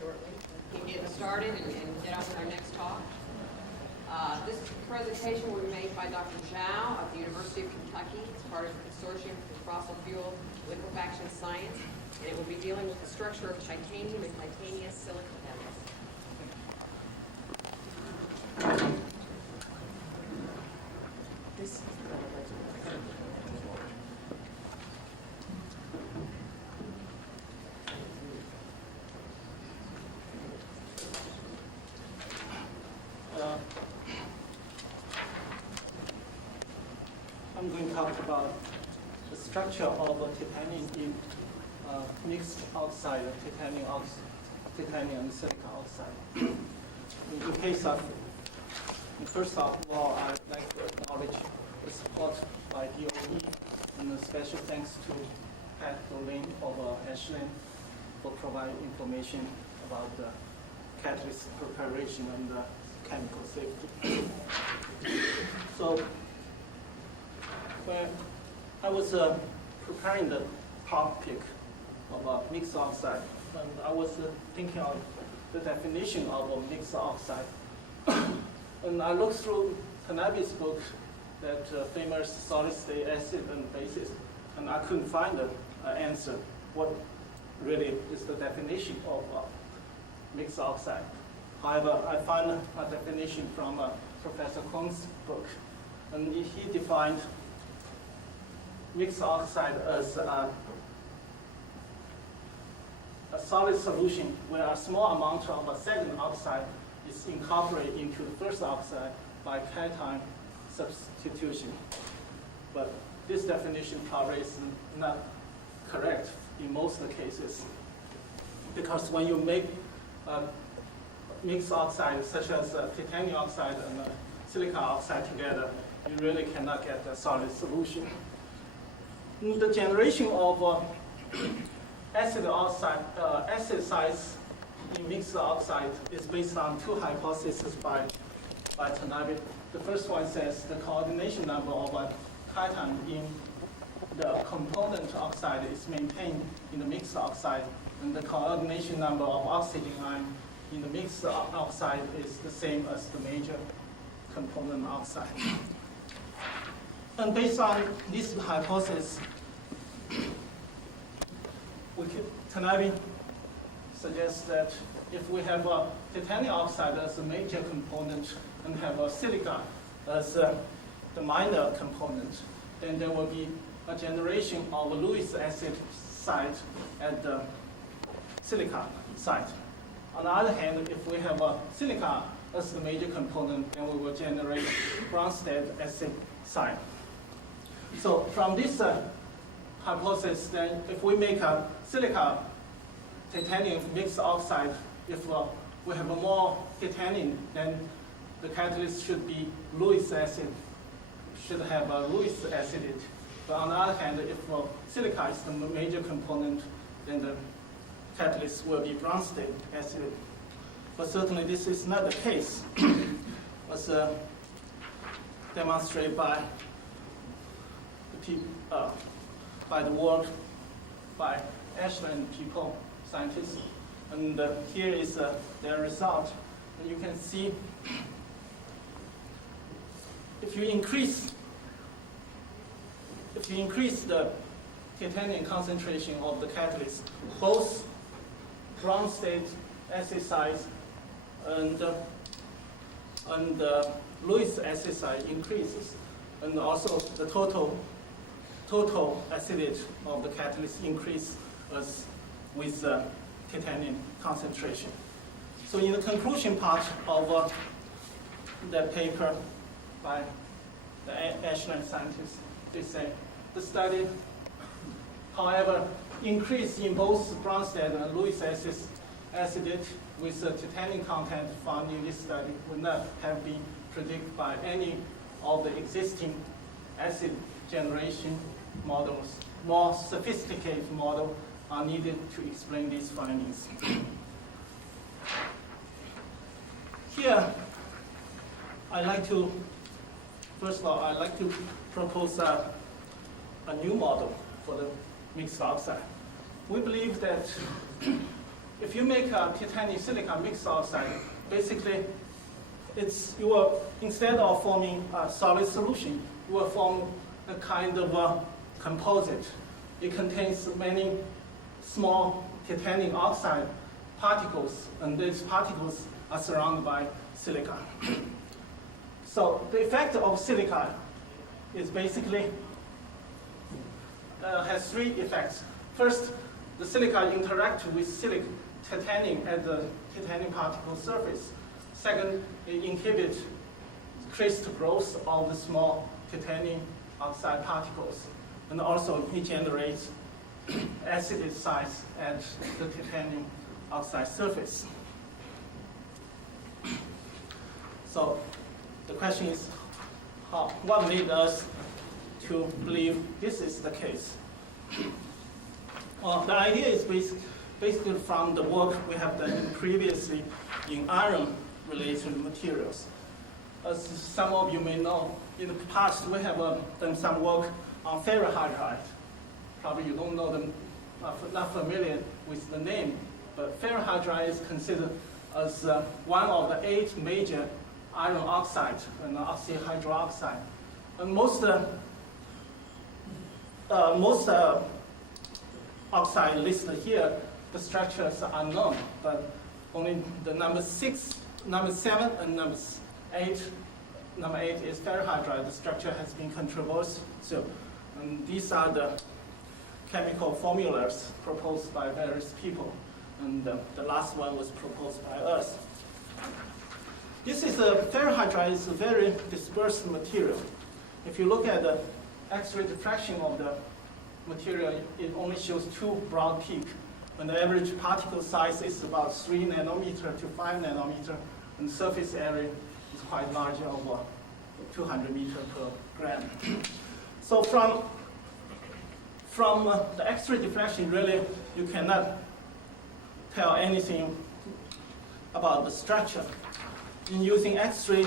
shortly. We can get started and get on with our next talk. This presentation will be made by Dr. Zhao of the University of Kentucky. It's part of the Consortium for Fossil Fuel Liquefaction Science, and it will be dealing with the structure of titanium and titanium silica metals. I'm going to talk about the structure of titanium in mixed oxide, titanium and silica oxide. In the case of, first of all, I'd like to acknowledge the support by DOE, and a special thanks to Pat Dolin of Ashland for providing information about the catalyst preparation and the chemical safety. So, when I was preparing the topic of mixed oxide, and I was thinking of the definition of a mixed oxide. And I looked through Tanabe's book, that famous solid-state acid and bases, and I couldn't find an answer. What really is the definition of mixed oxide? However, I found a definition from Professor Kuhn's book, and he defined mixed oxide as a solid solution where a small amount of a second oxide is incorporated into the first oxide by cation substitution. But this definition probably is not correct in most of the cases, because when you make mixed oxide such as titanium oxide and silica oxide together, you really cannot get a solid solution. The generation of acid size in mixed oxide is based on two hypotheses by Tanabe. The first one says the coordination number of a cation in the component oxide is maintained in the mixed oxide, and the coordination number of oxygen ion in the mixed oxide is the same as the major component oxide. And based on this hypothesis, Tanabe suggests that if we have a titanium oxide as a major component and have a silica as the minor component, then there will be a generation of a Lewis acid site at the silica site. On the other hand, if we have a silica as the major component, then we will generate Bronsted acid site. So from this hypothesis, then if we make a silica titanium mixed oxide, if we have more titanium, then the catalyst should be Lewis acid, should have a Lewis acid. But on the other hand, if silica is the major component, then the catalyst will be Bronsted acid. But certainly this is not the case, as demonstrated by the work by Ashland people, scientists. And here is their result. And you can see if you increase the titanium concentration of the catalyst, both Bronsted acid size and Lewis acid size increases, and also the total acidity of the catalyst increase as with titanium concentration. So in the conclusion part of that paper by the Ashland scientists, they say the study, however, increase in both Bronsted and Lewis acid with the titanium content found in this study would not have been predicted by any of the existing acid generation models. More sophisticated models are needed to explain these findings. Here, first of all, I'd like to propose a new model for the mixed oxide. We believe that if you make a titanium silicon mixed oxide, basically instead of forming a solid solution, you will form a kind of a composite. It contains many small titanium oxide particles, and these particles are surrounded by silicon. So the effect of silicon is basically has three effects. First, the silicon interacts with titanium at the titanium particle surface. Second, it inhibits crystal growth of the small titanium oxide particles. And also, it generates acid sites at the titanium oxide surface. So the question is, what leads us to believe this is the case? Well, the idea is basically from the work we have done previously in iron-related materials. As some of you may know, in the past we have done some work on ferrohydride. Probably you don't know them, not familiar with the name, but ferrohydride is considered as one of the 8 major iron oxides and oxyhydroxide. And most oxide listed here, the structures are unknown, but only the number 7, and number 8. Number 8 is ferrohydride. The structure has been controversial. And these are the chemical formulas proposed by various people. And the last one was proposed by us. Ferrohydride is a very dispersed material. If you look at the X-ray diffraction of the material, it only shows 2 broad peaks. And the average particle size is about 3 nanometer to 5 nanometer, and surface area is quite large, over 200 meters per gram. So from the X-ray diffraction, really, you cannot tell anything about the structure. In using X-ray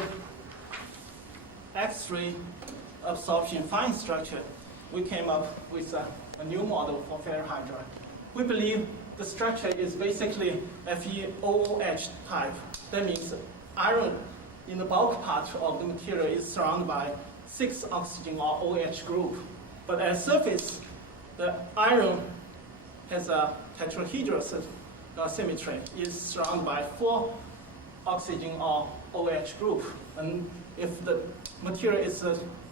absorption fine structure, we came up with a new model for ferrohydride. We believe the structure is basically FeOOH type. That means iron in the bulk part of the material is surrounded by 6 oxygen or OH group. But at surface, the iron has a tetrahedral symmetry. It's surrounded by 4 oxygen or OH group. And if the material is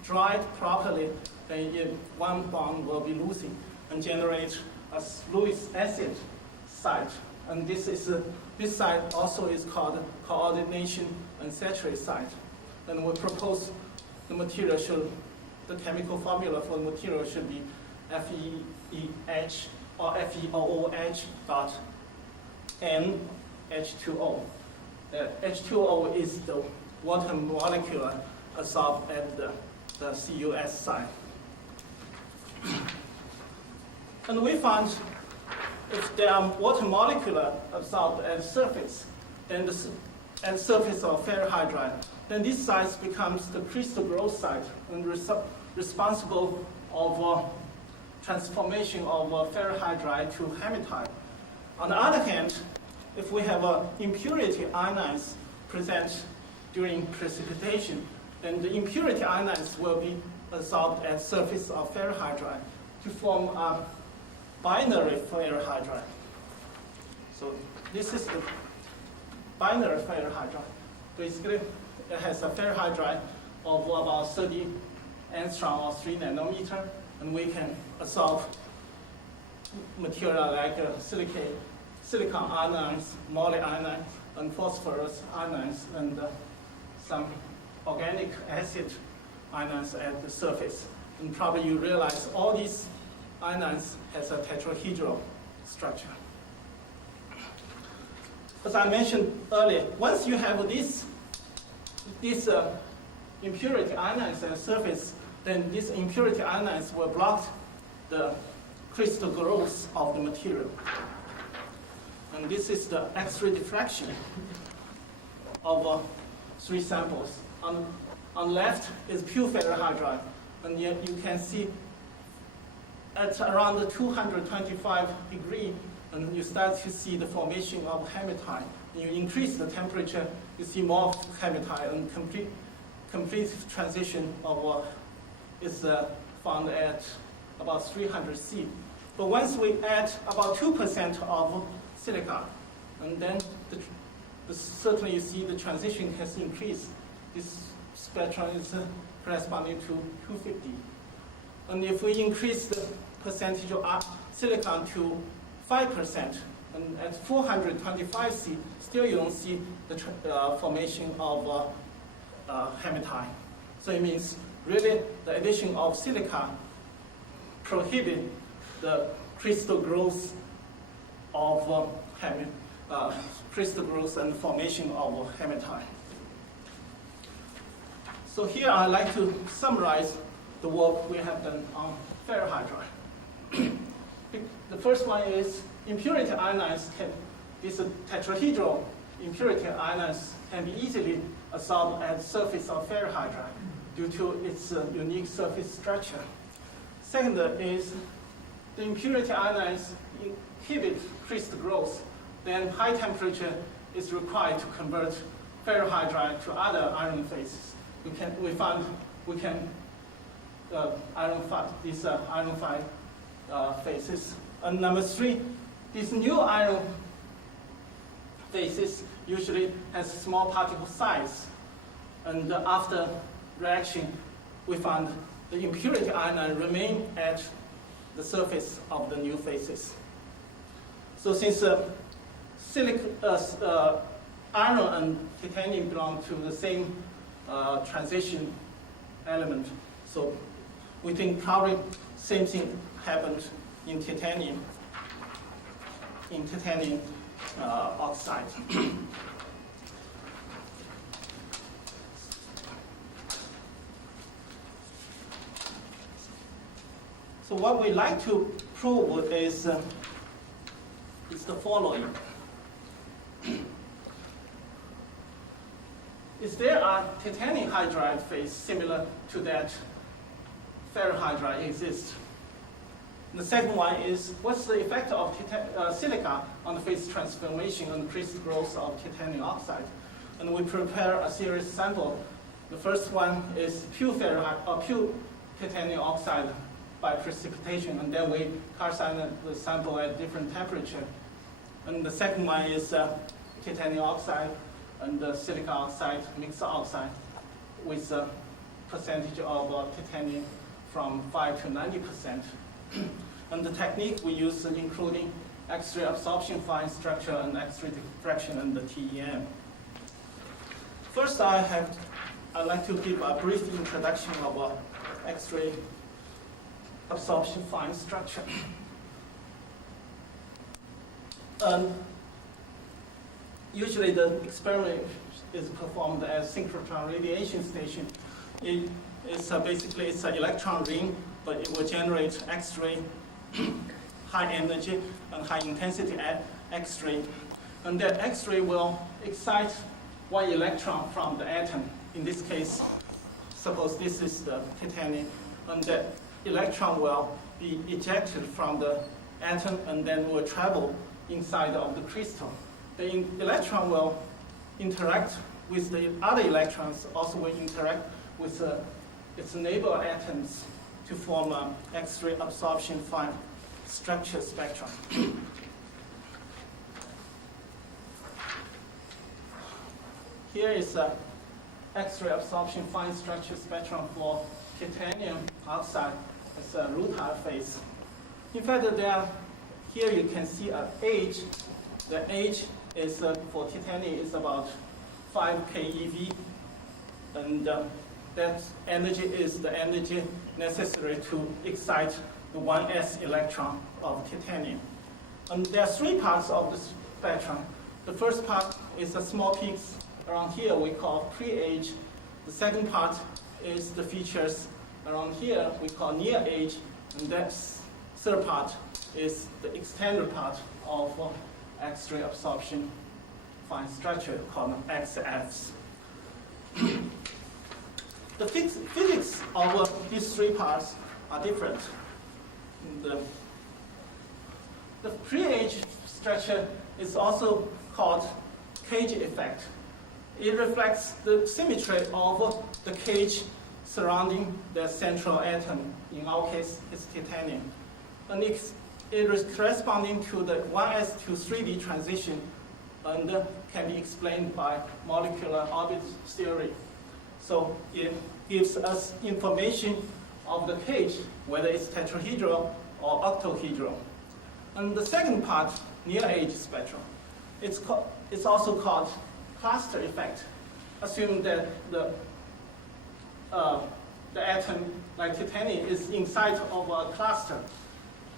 dried properly, then one bond will be losing and generate a Lewis acid site. And this site also is called coordination unsaturated site. And we propose the chemical formula for the material should be FeEH or FeOOH dot NH2O. H2O is the water molecule absorbed at the CUS site. And we found if there are water molecules absorbed at the surface, then at the surface of ferrohydride, then this site becomes the crystal growth site and responsible of transformation of ferrohydride to hematite. On the other hand, if we have impurity ions present during precipitation, then the impurity ions will be absorbed at the surface of ferrohydride to form a binary ferrohydride. So this is the binary ferrohydride. Basically, it has a ferrohydride of about 30 angstrom or 3 nanometer, and we can absorb material like silicon ions, moly ions, and phosphorus ions, and some organic acid ions at the surface. And probably you realize all these ions has a tetrahedral structure. As I mentioned earlier, once you have these impurity ions at the surface, then these impurity ions will block the crystal growth of the material. And this is the X-ray diffraction of 3 samples. On left is pure ferrohydride, and you can see at around the 225 degree and you start to see the formation of hematite. You increase the temperature, you see more hematite, and complete transition of is found at about 300 C. But once we add about 2% of silica, and then certainly you see the transition has increased. This spectrum is corresponding to 250. And if we increase the percentage of silicon to 5%, and at 425 C, still you don't see the formation of hematite. So it means really the addition of silica prohibit the crystal growth of crystal growth and formation of hematite. So here I'd like to summarize the work we have done on ferrohydride. The first one is impurity ions this tetrahedral impurity ions can be easily absorbed at the surface of ferrohydride due to its unique surface structure. Second is the impurity ions inhibit crystal growth. Then high temperature is required to convert ferrohydride to other iron phases. We can ironify these ironify phases. And number three, these new iron phases usually has small particle size. And after reaction, we found the impurity ion remain at the surface of the new phases. So since iron and titanium belong to the same transition element, so we think probably same thing happened in titanium oxide. So what we like to prove is the following. Is there a titanium hydride phase similar to that ferrohydride exists? The second one is, what's the effect of silica on the phase transformation and crystal growth of titanium oxide? And we prepare a series sample. The first one is pure titanium oxide by precipitation, and then we calcine the sample at different temperature. And the second one is titanium oxide and silica oxide, mixed oxide, with a percentage of titanium from 5 to 90%. And the technique we use including X-ray absorption fine structure and X-ray diffraction and the TEM. First, I'd like to give a brief introduction of X-ray absorption fine structure. Usually the experiment is performed at synchrotron radiation station. Basically it's an electron ring, but it will generate X-ray, high energy and high intensity X-ray. And that X-ray will excite one electron from the atom. In this case, suppose this is the titanium, and that electron will be ejected from the atom and then will travel inside of the crystal. The electron will interact with the other electrons, also will interact with its neighbor atoms to form an X-ray absorption fine structure spectrum. Here is an X-ray absorption fine structure spectrum for titanium oxide. It's a rutile phase. In fact, here you can see an age. The age is for titanium is about 5 keV, and that energy is the energy necessary to excite the 1s electron of titanium. And there are three parts of the spectrum. The first part is the small peaks around here we call pre-age. The second part is the features around here we call near age, and that third part is the extended part of X-ray absorption fine structure called XFs. The physics of these three parts are different. The pre-age structure is also called cage effect. It reflects the symmetry of the cage surrounding the central atom. In our case, it's titanium. And it is corresponding to the 1s to 3d transition and can be explained by molecular orbit theory. So it gives us information of the cage, whether it's tetrahedral or octahedral. And the second part, near-age spectrum, it's also called cluster effect. Assume that the atom, like titanium, is inside of a cluster.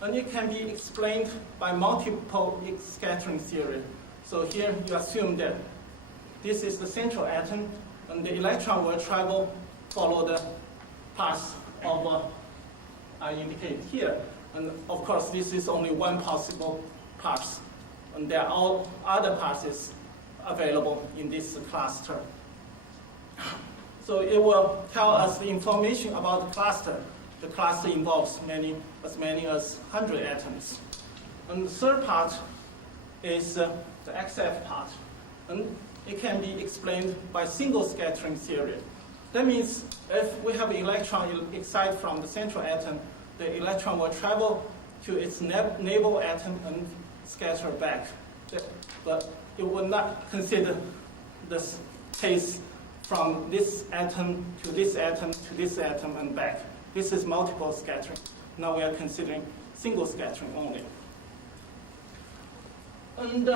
And it can be explained by multiple scattering theory. So here you assume that this is the central atom, and the electron will travel, follow the path of I indicate here. And of course, this is only one possible path. And there are all other paths available in this cluster. So it will tell us the information about the cluster. The cluster involves as many as 100 atoms. And the third part is the XF part. And it can be explained by single scattering theory. That means if we have an electron excited from the central atom, the electron will travel to its neighbor atom and scatter back. But it will not consider this case from this atom to this atom to this atom and back. This is multiple scattering. Now we are considering single scattering only. And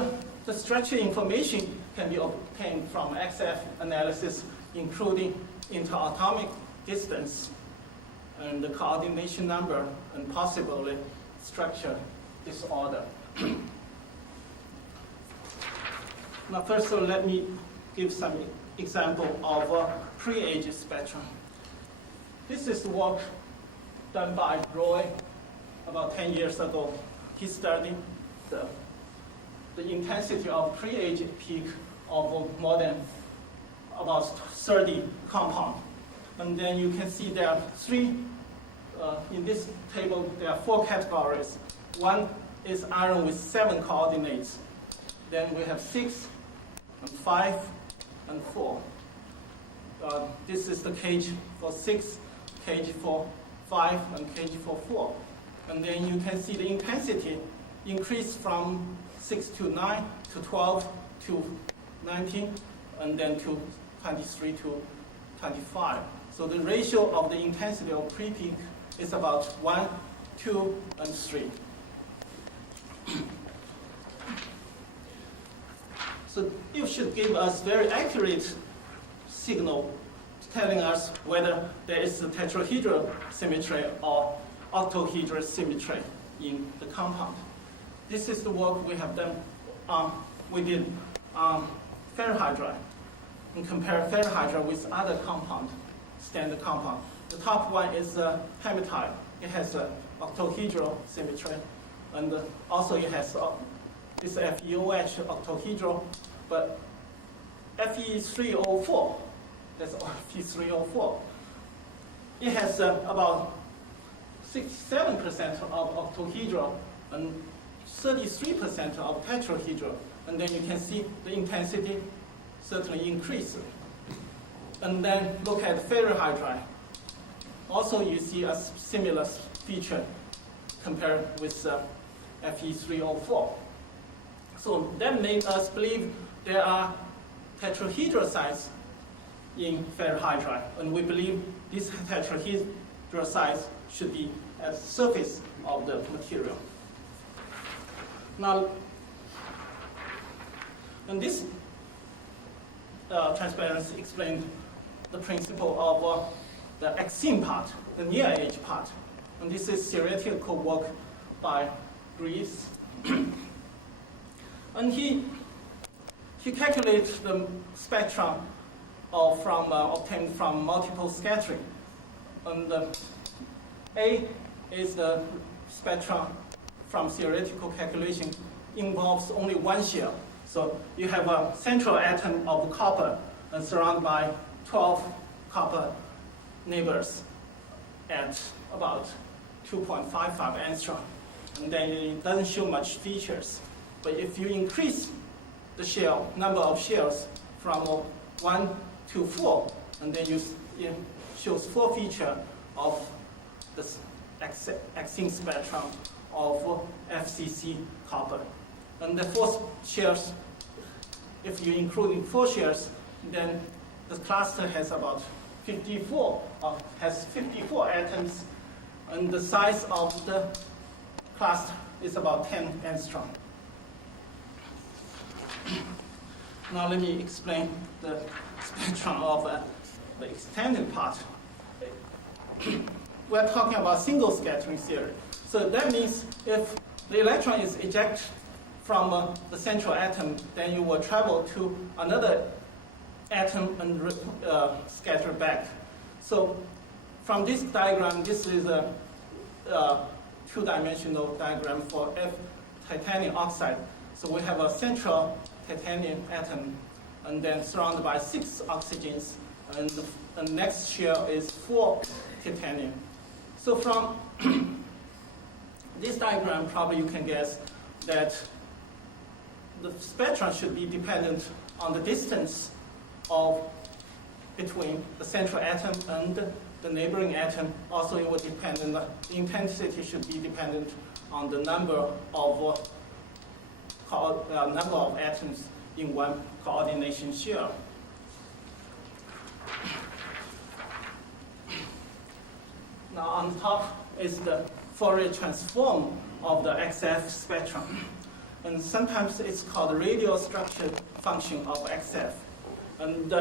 the structure information can be obtained from XF analysis, including interatomic distance and the coordination number and possibly structure disorder. Now first let me give some example of pre-age spectrum. This is work done by Roy about 10 years ago. He studied the intensity of pre-age peak of more than about 30 compounds. And then you can see there are three, in this table, there are 4 categories. One is iron with 7 coordinates. Then we have 6, and 5, and 4. This is the cage for 6, cage for 5, and cage for 4. And then you can see the intensity increase from 6 to 9 to 12 to 19, and then to 23 to 25. So the ratio of the intensity of pre-peak is about 1, 2, and 3. So it should give us very accurate signal telling us whether there is a tetrahedral symmetry or octahedral symmetry in the compound. This is the work we have done. We did ferrihydride and compare ferrihydride with other compound, standard compound. The top one is hematite. It has an octahedral symmetry, and also it has this FeOH octahedral, but Fe3O4, that's Fe3O4. It has about 67% of octahedral and 33% of tetrahedral. And then you can see the intensity certainly increases. And then look at ferrihydride. Also you see a similar feature compared with Fe3O4. So that made us believe there are tetrahedral sites in ferrihydride, and we believe this tetrahedral sites should be at the surface of the material. Now, and this transparency explained the principle of the exene part, the near-age part. And this is theoretical work by Greaves. And he calculates the spectrum obtained from multiple scattering. And A is the spectrum from theoretical calculation involves only one shell. So you have a central atom of copper and surrounded by 12 copper neighbors at about 2.55 angstrom. And then it doesn't show much features. But if you increase the shell, number of shells from 1 to 4, and then it shows 4 features of the Xing spectrum of FCC copper. And the 4 shells, if you include 4 shells, then the cluster has about 54 atoms, and the size of the cluster is about 10 angstrom. Now let me explain the spectrum of the extended part. We're talking about single scattering theory. So that means if the electron is ejected from the central atom, then you will travel to another atom and scatter back. So from this diagram, this is a two-dimensional diagram for titanium oxide. So we have a central titanium atom, and then surrounded by 6 oxygens, and the next shell is 4 titanium. So from this diagram, probably you can guess that the spectrum should be dependent on the distance between the central atom and the neighboring atom. Also, it would depend on the intensity should be dependent on the number of atoms in one coordination shell. Now on top is the Fourier transform of the XF spectrum. And sometimes it's called the radial structure function of XF. And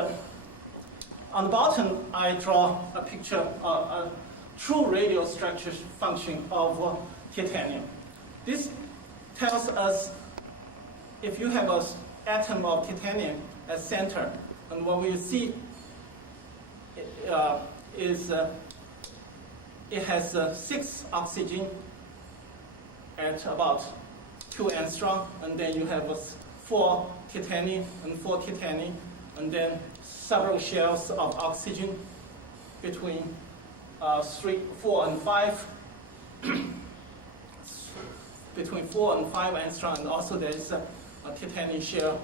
on the bottom, I draw a picture, a true radial structure function of titanium. This tells us if you have an atom of titanium as center, and what we see is it has 6 oxygen at about 2 angstrom, and then you have 4 titanium and 4 titanium, and then several shells of oxygen between 3, 4, and 5, between 4 and 5 angstrom, and also there is a titanium shell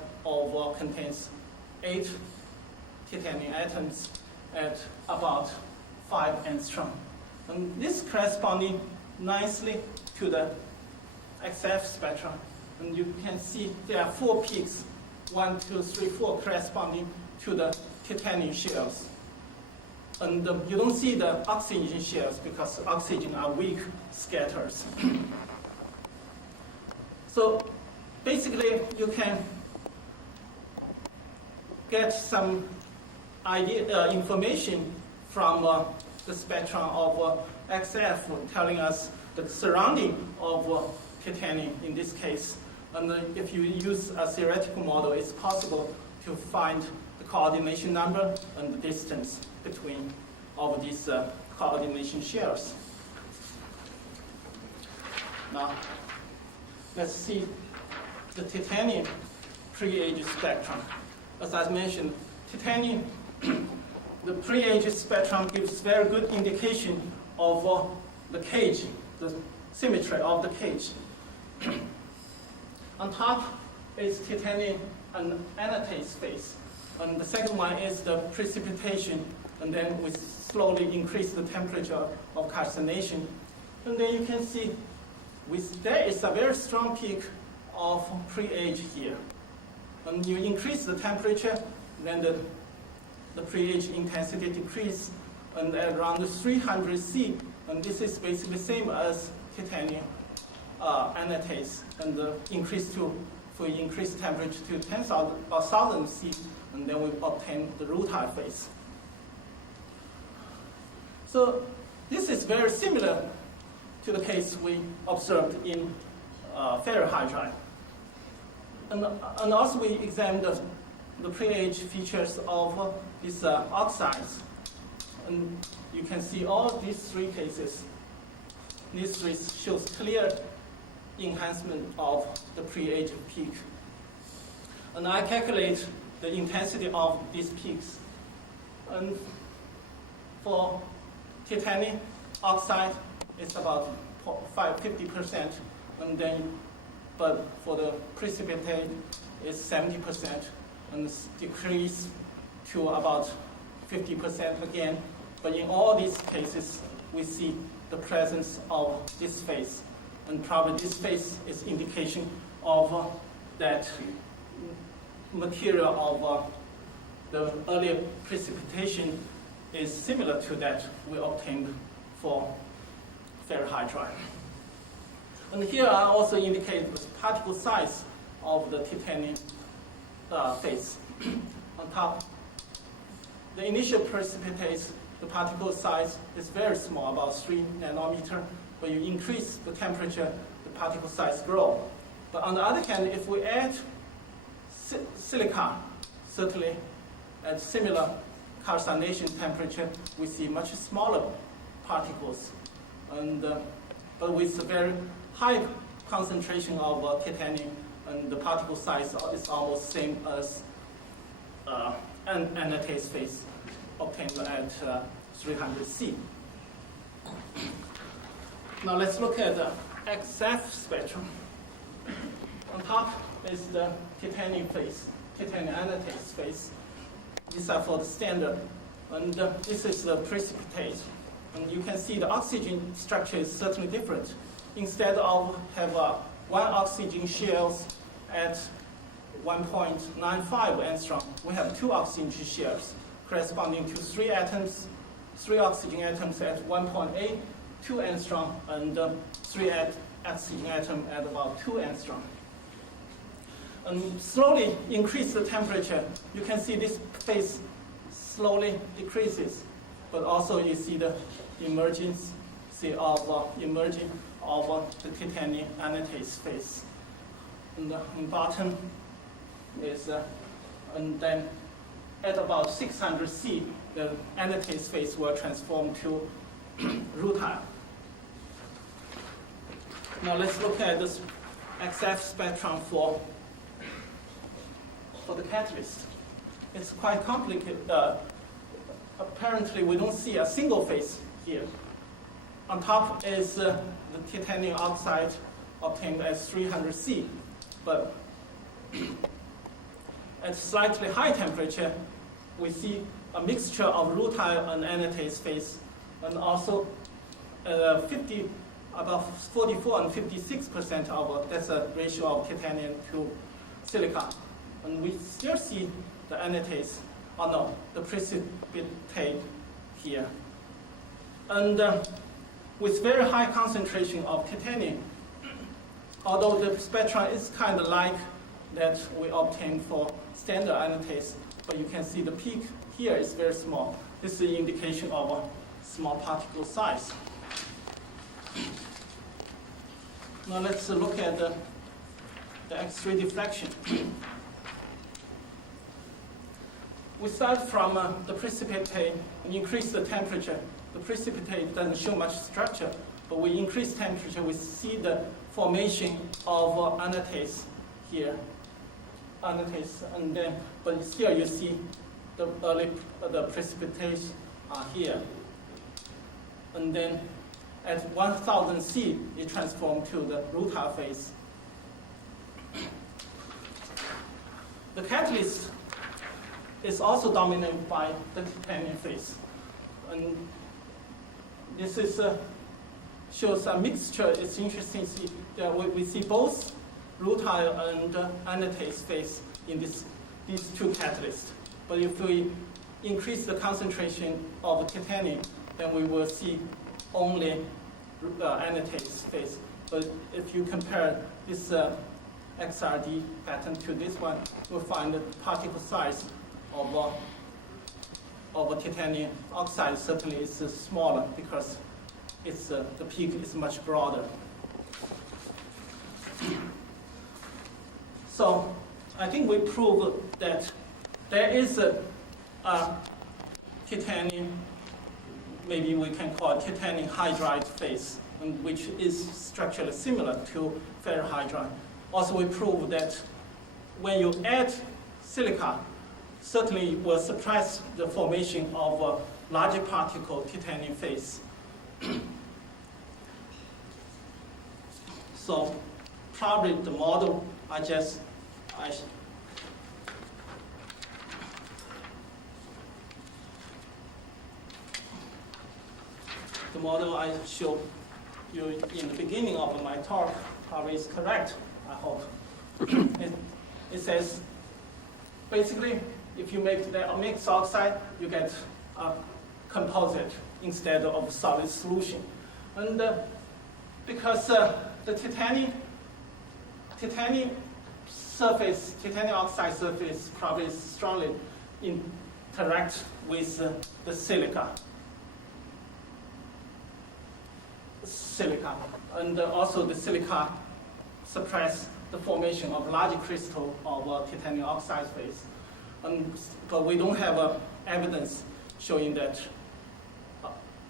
contains 8 titanium atoms at about 5 angstrom. And this corresponding nicely to the XF spectrum. And you can see there are 4 peaks, 1, 2, 3, 4, corresponding to the titanium shells. And you don't see the oxygen shells because oxygen are weak scatters. So basically, you can get some information from the spectrum of XF telling us the surrounding of titanium in this case. And if you use a theoretical model, it's possible to find the coordination number and the distance between all of these coordination shells. Now, let's see the titanium pre-age spectrum. As I mentioned, titanium, the pre-age spectrum gives very good indication of the cage, the symmetry of the cage. On top is titanium and anatase phase. And the second one is the precipitation, and then we slowly increase the temperature of calcination. And then you can see there is a very strong peak of pre-age here. And you increase the temperature, then the pre-age intensity decrease, and at around 300 C, and this is basically the same as titanium anatase, and for increased temperature to 10,000 C, and then we obtain the rutile phase. So this is very similar to the case we observed in ferrohydride. And also we examined the pre-age features of these oxides. And you can see all these 3 cases. These 3 shows clear enhancement of the pre-age peak. And I calculate the intensity of these peaks. And for titanium oxide, it's about 50%. And then but for the precipitate, it's 70%, and decrease to about 50% again. But in all these cases, we see the presence of this phase. And probably this phase is indication of that material of the earlier precipitation is similar to that we obtained for ferrihydride. And here I also indicate the particle size of the titanium phase. On top, the initial precipitates, the particle size is very small, about 3 nanometer. When you increase the temperature, the particle size grows. But on the other hand, if we add silica, certainly at similar calcination temperature, we see much smaller particles. And, but with a very high concentration of titanium, and the particle size is almost same as an anatase phase obtained at 300C. Now let's look at the XF spectrum. On top is the titanium phase, titanium anatase phase. These are for the standard. And this is the precipitate. And you can see the oxygen structure is certainly different. Instead of have one oxygen shells at 1.95 angstrom, we have 2 oxygen shells corresponding to 3 atoms, 3 oxygen atoms at 1.82 angstrom, and 3 oxygen atom at about 2 angstrom. And slowly increase the temperature. You can see this phase slowly decreases, but also you see the emergence of emerging of the titanium anatase phase. And the bottom is, and then at about 600C, the anatase phase will transform to rutile. Now let's look at this XF spectrum for the catalyst. It's quite complicated. Apparently, we don't see a single phase here. On top is the titanium oxide obtained at 300C, but at slightly high temperature, we see a mixture of rutile and anatase phase, and also about 44 and 56% of that's a ratio of titanium to silicon. And we still see the anatase, the precipitate here. And with very high concentration of titanium, although the spectrum is kind of like that we obtained for standard anatase, but you can see the peak here is very small. This is an indication of a small particle size. Now let's look at the X-ray diffraction. We start from the precipitate and increase the temperature. The precipitate doesn't show much structure, but we increase temperature, we see the formation of anatase here. Anatase, and then, but here you see the precipitation here. And then at 1000C, it transforms to the rutile phase. The catalyst is also dominated by the titanium phase. And this is shows a mixture. It's interesting to see that we see both rutile and anatase phase in these 2 catalysts. But if we increase the concentration of titanium, then we will see only anatase phase. But if you compare this XRD pattern to this one, you'll find the particle size of a titanium oxide certainly is smaller because it's, the peak is much broader. So I think we proved that there is a titanium, maybe we can call it titanium hydride phase, which is structurally similar to ferrihydride. Also, we proved that when you add silica, certainly will suppress the formation of a larger particle titanium phase. So probably the model the model I showed you in the beginning of my talk probably is correct, I hope. It says, basically, if you make the mixed oxide, you get a composite instead of solid solution. And because the titanium oxide surface probably strongly interact with the silica. And also the silica suppress the formation of large crystal of titanium oxide phase. But we don't have evidence showing that.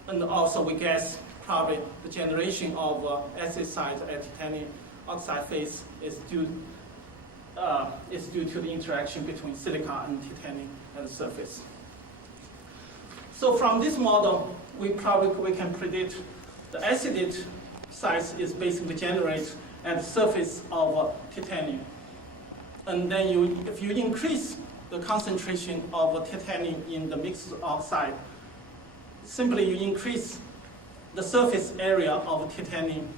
And also we guess probably the generation of acid site at titanium oxide phase is due to the interaction between silica and titanium at the surface. So from this model, we can predict the acid size is basically generated at the surface of titanium. And then if you increase the concentration of titanium in the mixed oxide, simply you increase the surface area of titanium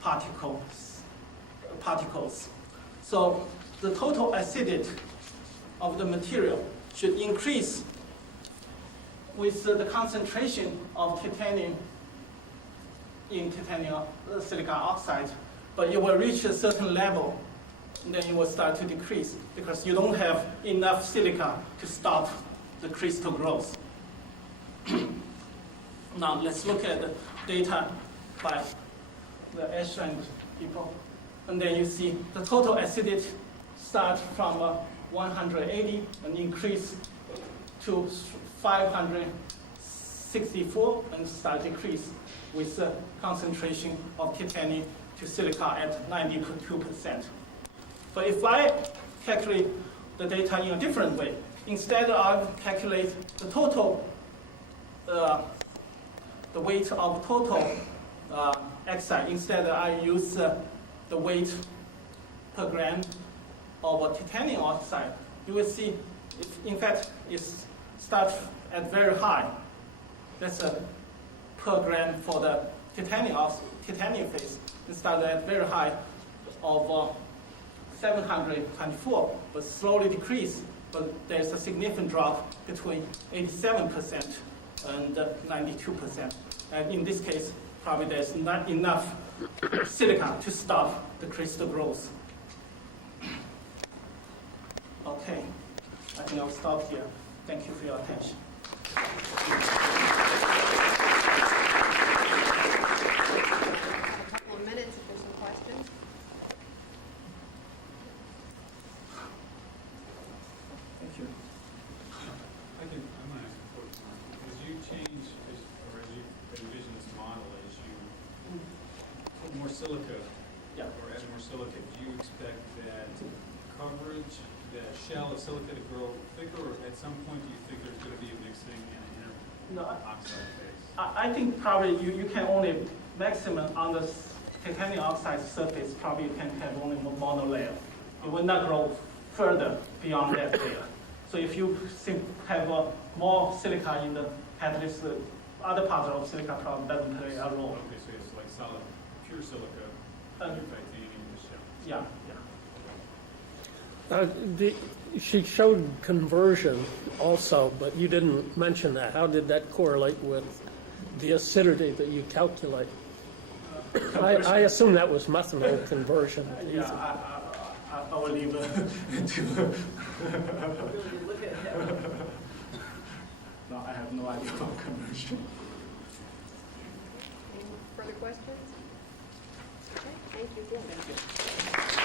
particles. So the total acidity of the material should increase with the concentration of titanium in titanium silicon oxide, but it will reach a certain level, and then it will start to decrease because you don't have enough silica to stop the crystal growth. Now let's look at the data by the Ashland people, and then you see the total acidity start from 180 and increase to 564 and start decrease with the concentration of titanium to silica at 92%. But if I calculate the data in a different way, instead of calculate the total, the weight of total oxide, instead I use the weight per gram of titanium oxide. You will see, in fact, it starts at very high. That's a per gram for the titanium phase. It started at very high of 724, but slowly decrease. But there's a significant drop between 87% and 92%. And in this case, probably there's not enough silicon to stop the crystal growth. Okay, I think I'll stop here. Thank you for your attention. Minutes if there's some questions. Thank you. I'm going to ask a question. As you change, or as you envision this model, as you put more silica, or add more silica, do you expect that coverage, the shell of silica to grow thicker, or at some point do you think there's going to be a mixing in an inner oxide phase? I think probably you can only maximum on the titanium oxide surface, probably you can have only monolayer. It will not grow further beyond that layer. So if you have more silica in the catalyst, the other parts of silica probably doesn't play a role. Okay, so it's like solid, pure silica, titanium in the shell. Yeah. She showed conversion also, but you didn't mention that. How did that correlate with the acidity that you calculate? I assume that was methanol conversion. Yeah, I will leave it to. No, I have no idea about conversion. Any further questions? Okay, thank you.